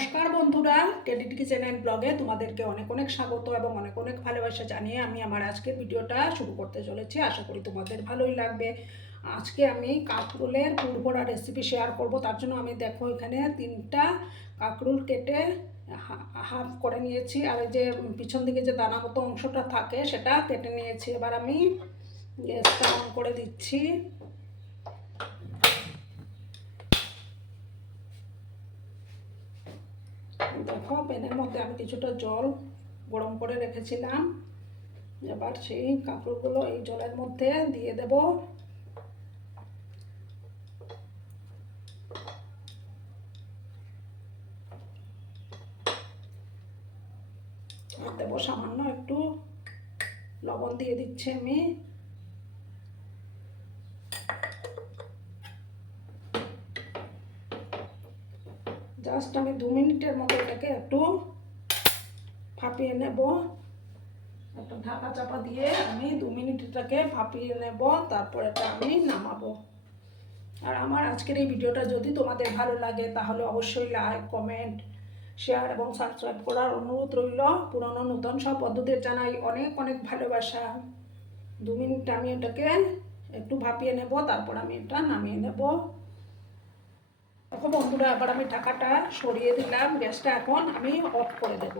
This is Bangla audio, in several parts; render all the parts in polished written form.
নমস্কার বন্ধুরা, টেডিটি কিচেন অ্যান্ড ব্লগে তোমাদেরকে অনেক অনেক স্বাগত এবং অনেক অনেক ভালোবাসা জানিয়ে আমি আমার আজকের ভিডিওটা শুরু করতে চলেছি। আশা করি তোমাদের ভালোই লাগবে। আজকে আমি কাঁকরোলের পুরভরা রেসিপি শেয়ার করব। তার জন্য আমি দেখো এখানে 3টা কাঁকরোল কেটে হাফ করে নিয়েছি, আর এই যে পিছন দিকে যে দানা মতো অংশটা থাকে সেটা কেটে নিয়েছি। এবার আমি গ্যাসটা অন করে দিচ্ছি। দেখো প্যানের মধ্যে আমি কিছুটা জল গরম করে রেখেছিলাম। এবার সেই কাঁকড়গুলো এই জলের মধ্যে দিয়ে দেব। আর দেবো সামান্য একটু লবণ দিয়ে দিচ্ছি আমি। জাস্ট আমি 2 মিনিটের মতো এটাকে একটু ভাপিয়ে নেব। একটা ঢাকা চাপা দিয়ে আমি 2 মিনিট এটাকে ভাপিয়ে নেব, তারপর এটা আমি নামাবো। আর আমার আজকের এই ভিডিওটা যদি তোমাদের ভালো লাগে তাহলে অবশ্যই লাইক, কমেন্ট, শেয়ার এবং সাবস্ক্রাইব করার অনুরোধ রইল। পুরনো নতুন সব বন্ধুদের জানাই অনেক অনেক ভালোবাসা। 2 মিনিট আমি এটাকে একটু ভাপিয়ে নেব, তারপর আমি এটা নামিয়ে নেব। দেখো বন্ধুরা, আবার আমি ঢাকাটা সরিয়ে দিলাম। গ্যাসটা এখন আমি অফ করে দেব।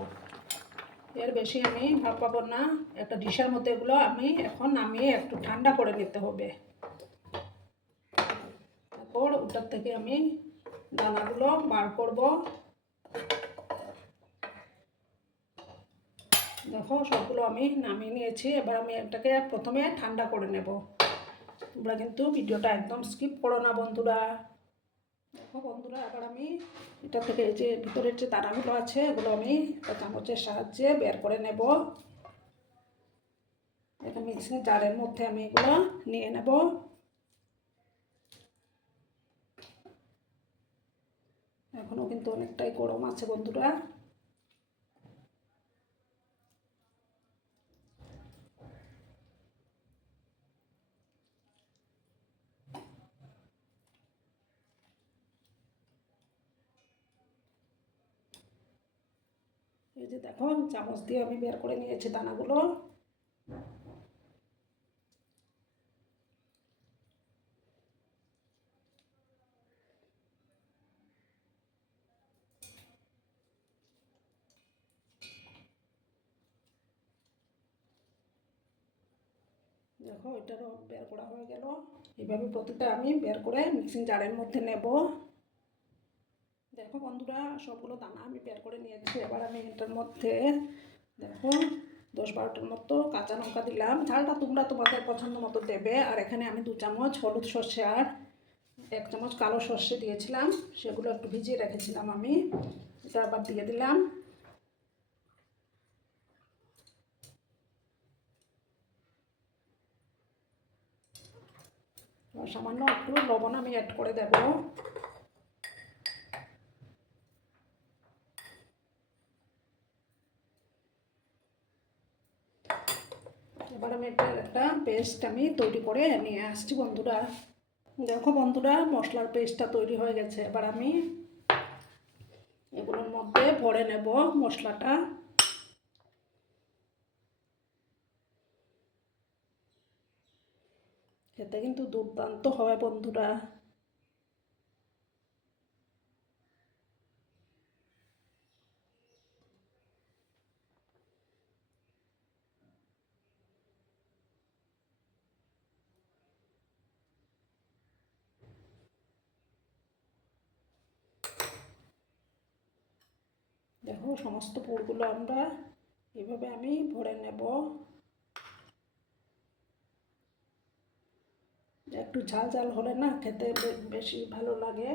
এর বেশি আমি ভাপাবো না। একটা ডিশের মধ্যে এগুলো আমি এখন নামিয়ে একটু ঠান্ডা করে নিতে হবে। তারপর ওটার থেকে আমি দানাগুলো বার করব। দেখো সবগুলো আমি নামিয়ে নিয়েছি। এবার আমি এটাকে প্রথমে ঠান্ডা করে নেব। তোমরা কিন্তু ভিডিওটা একদম স্কিপ করো না বন্ধুরা। দেখো বন্ধুরা, এবার আমি এটা থেকে এই যে ভিতরের যে দানাগুলো আছে এগুলো আমি একটা চামচের সাহায্যে বের করে নেব। এটা মিক্সিং জারের মধ্যে আমি এগুলো নিয়ে নেব। এখনো কিন্তু অনেকটাই গরম আছে বন্ধুরা। এই যে দেখো চামচ দিয়ে আমি বের করে নিয়েছি দানাগুলো। দেখো এটারও বের করা হয়ে গেল। এইভাবে প্রতিটা আমি বের করে মিক্সিং জারের মধ্যে নেব। দেখো বন্ধুরা, সবগুলো দানা আমি বের করে নিয়েছি। এবার আমি এটার মধ্যে দেখো 10-12টার মতো কাঁচা লঙ্কা দিলাম। ঝালটা তোমরা তোমাদের পছন্দ মতো দেবে। আর এখানে আমি 2 চামচ হলুদ সর্ষে আর 1 চামচ কালো সর্ষে দিয়েছিলাম, সেগুলো একটু ভিজিয়ে রেখেছিলাম আমি। এটা আবার দিয়ে দিলাম। সামান্য একটু লবণ আমি অ্যাড করে দেব। এবার আমি একটা পেস্ট আমি তৈরি করে নিয়ে আসছি বন্ধুরা। দেখো বন্ধুরা, মশলার পেস্টটা তৈরি হয়ে গেছে। এবার আমি এগুলোর মধ্যে ভরে নেব মশলাটা। খেতে কিন্তু দুর্দান্ত হয় বন্ধুরা। দেখো সমস্ত পুরগুলো আমরা এভাবে আমি ভরে নেব। একটু ঝাল ঝাল হলে না খেতে বেশি ভালো লাগে।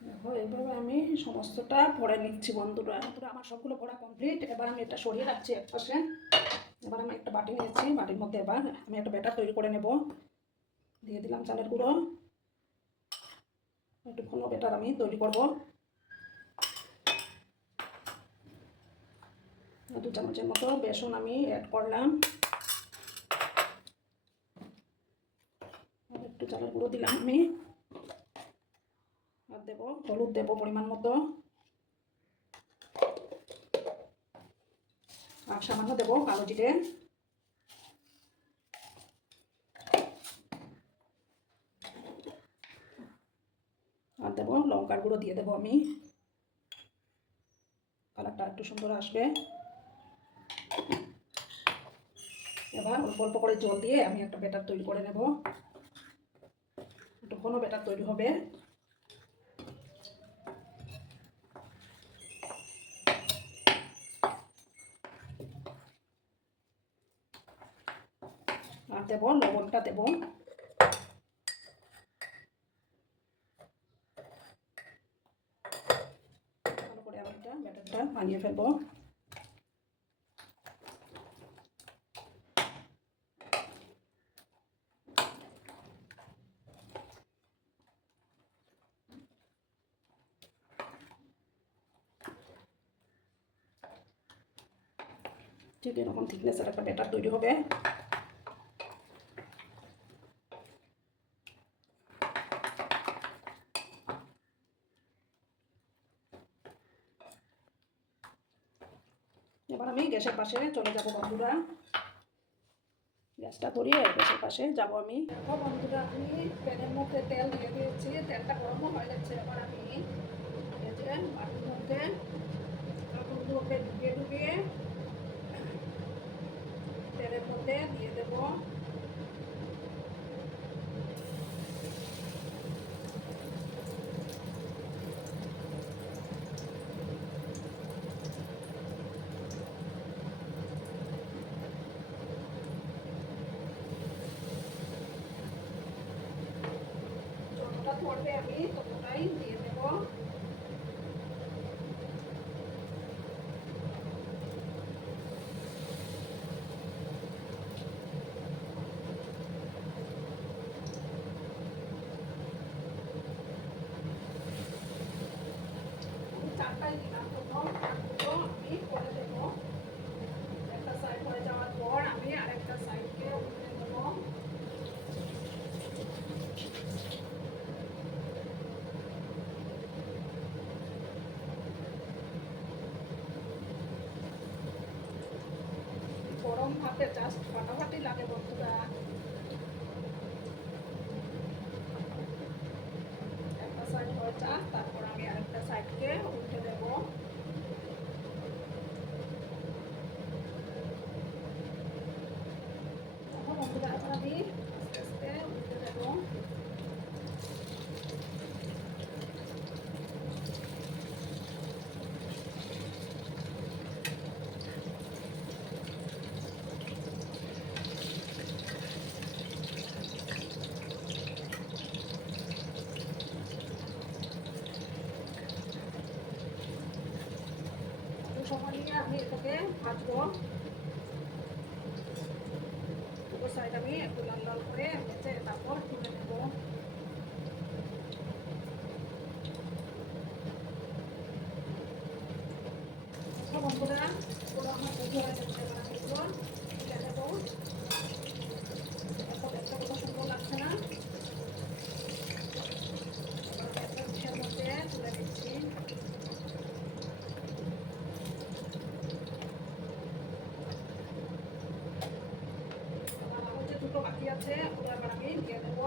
দেখো এইভাবে আমি সমস্তটা ভরে নিচ্ছি বন্ধুরা। আমার সবগুলো ভরা কমপ্লিট। এবার আমি এটা সরিয়ে রাখছি একপাশে। এবার আমি একটা বাটি নিয়েছি, বাটির মধ্যে এবার আমি একটা ব্যাটার তৈরি করে নেব। দিয়ে দিলাম চালের গুঁড়ো। একটু ঘন ব্যাটার আমি তৈরি করব। 2 চামচের মতো বেসন আমি অ্যাড করলাম, একটু চালের গুঁড়ো দিলাম আমি, আর দেবো হলুদ, দেবো পরিমাণ মতো, আর সামান্য দেবো কালো জিরে, আর দেবো লঙ্কার গুঁড়ো দিয়ে দেবো আমি, কালারটা একটু সুন্দর আসবে। এবার অল্প অল্প করে জল দিয়ে আমি একটা ব্যাটার তৈরি করে নেব, একটু ঘন ব্যাটার তৈরি হবে। আর দেবো লবণটা দেবো, ভালো করে আমি এটা ব্যাটারটা বানিয়ে ফেলবো। ঠিক এরকম থিকনেসের একটা ব্যাটার তৈরি হবে। এবার আমি গ্যাসের পাশে চলে যাব বন্ধুরা, গ্যাসটা ধরিয়ে গ্যাসের পাশে যাব আমি। দেখো বন্ধুরা, আমি প্যানের মধ্যে তেল দিয়ে দিয়েছি, তেলটা গরমও হয়ে যাচ্ছে। এবার আমি এই যে বাটির মধ্যে আলুগুলোকে ডুবিয়ে ডুবিয়ে তেলের মধ্যে দিয়ে দেবো। যতটা ধরবে আমি ততটাই দিয়ে দেবো। চারটাই দিলাম, প্রথম চারগুলো আমি করে দেবো। একটা সাইড হয়ে যাওয়ার পর আমি আরেকটা সাইডকে উল্টে দেবো। গরম ভাতে জাস্ট ফাটাফাটি লাগে বন্ধুরা। একটা সাইড হয়ে যাক, তারপর আমি আরেকটা সাইডকে উল্টে দেবো। বন্ধুরা এখন আমি আস্তে আস্তে উল্টে দেবো। সময় নিয়ে আমি এটাকে ভাজবো। দুটো সাইড আমি একটু লাল লাল করে ভেজে তারপর তুলে নেব। বন্ধুরা, পুরো আমার ভেজে হয়ে যাচ্ছে, এবার আমি এগুলো তুলে নেবো। দেখো দেখতে কত সুন্দর লাগছে না? এবার আমি একটা ডিশের মধ্যে তুলে নিচ্ছি। আমার আরও যে দুটো বাকি আছে ওগুলো এবার আমি দিয়ে দেবো।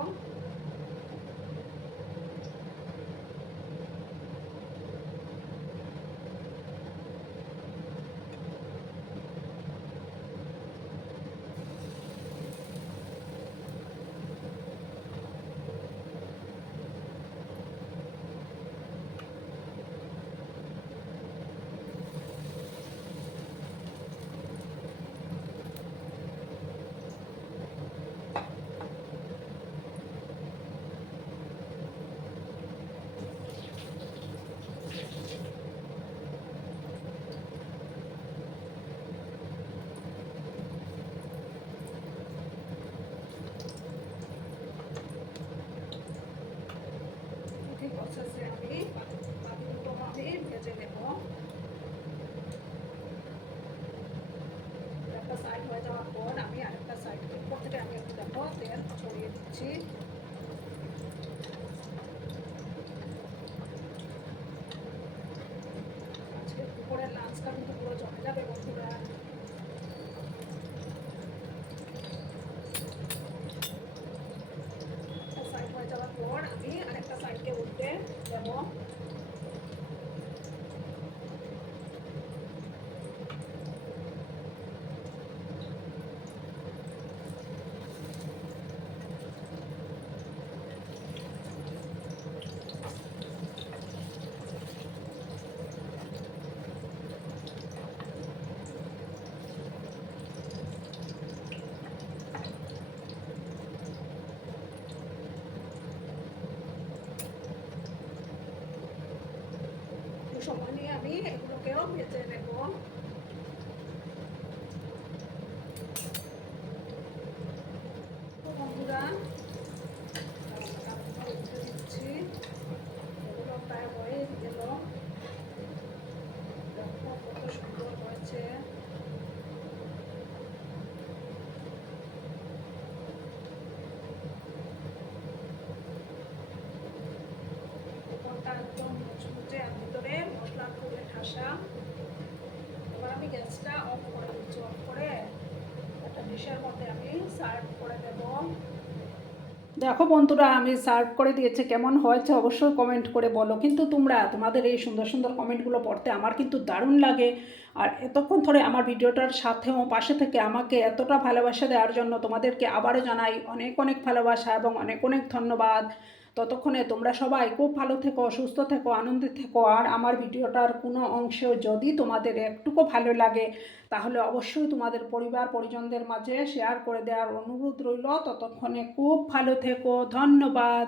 তেল ছড়িয়ে দিচ্ছি। আজকে দুপুরের লাঞ্চটা কিন্তু পুরো জমে যাবে বন্ধুরা। সাইড হয়ে যাওয়ার পর আমি আরেকটা সাইডকে উল্টে দেবো। সময় নিয়ে আমি এগুলোকেও ভেজে নেব। বন্ধুরা উঠে দিচ্ছি, এগুলো প্রায় হয়ে গেল। দেখো কত সুন্দর হয়েছে। উপরটা একদম মুচমুচে আর ভিতরে মশলা পুরে ঠাসা। এবার আমি গ্যাসটা অফ করে দিচ্ছি। অফ করে একটা ডিশের মধ্যে আমি সার্ভ করে দেব। দেখো বন্ধুরা আমি সার্ভ করে দিয়েছি, কেমন হয়েছে অবশ্যই কমেন্ট করে বলো। কিন্তু তোমরা তোমাদের এই সুন্দর সুন্দর কমেন্টগুলো পড়তে আমার কিন্তু দারুণ লাগে। আর এতক্ষণ ধরে আমার ভিডিওটার সাথেও পাশে থেকে আমাকে এতটা ভালোবাসা দেওয়ার জন্য তোমাদেরকে আবারও জানাই অনেক অনেক ভালোবাসা এবং অনেক অনেক ধন্যবাদ। ততক্ষণে তোমরা সবাই খুব ভালো থেকো, সুস্থ থেকো, আনন্দে থেকো। আর আমার ভিডিওটার কোনো অংশেও যদি তোমাদের একটুকু ভালো লাগে তাহলে অবশ্যই তোমাদের পরিবার পরিজনদের মাঝে শেয়ার করে দেওয়ার অনুরোধ রইল। ততক্ষণে খুব ভালো থেকো, ধন্যবাদ।